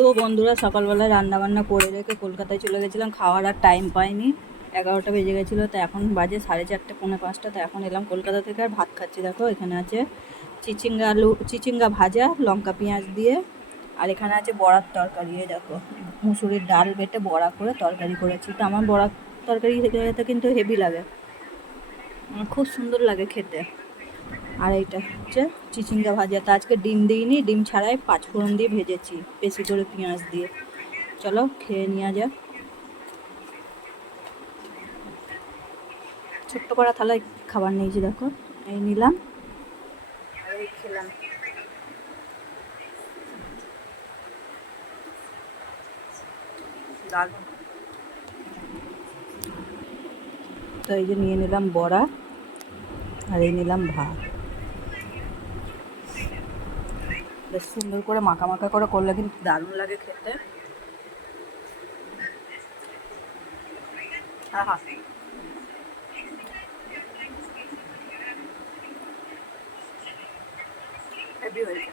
তো বন্ধুরা, সকালবেলায় রান্নাবান্না করে রেখে কলকাতায় চলে গেছিলাম, খাওয়ার আর টাইম পাইনি। 11টা বেজে গেছিলো, তো এখন বাজে 4:30 পৌনে 5টা। তো এখন এলাম কলকাতা থেকে আর ভাত খাচ্ছি। দেখো এখানে আছে চিচিঙ্গা ভাজা লঙ্কা পেঁয়াজ দিয়ে, আর এখানে আছে বড়ার তরকারি। দেখো মুসুরির ডাল বেটে বড়া করে তরকারি করেছি। তো আমার বড়া তরকারি খেতে কিন্তু হেভি লাগে, খুব সুন্দর লাগে খেতে। আর এইটা হচ্ছে চিচিঙ্গা ভাজা। তা আজকে ডিম দিইনি, ডিম ছাড়াই 5 ফোড়ন দিয়ে ভেজেছি বেশি করে পেঁয়াজ দিয়ে। চলো খেয়ে নেওয়া যাক। ছোট্ট করা থালায় খাবার নিয়েছি, দেখো এই নিলাম আর এই খেলাম। দারুণ। তো এই যে নিয়ে নিলাম বড়া, আর এই নিলাম ভাত। বেশ সুন্দর করে মাখা মাখা করে করলে কিন্তু দারুণ লাগে খেতে। হ্যাঁ হ্যাঁ, হেভি হয়েছে।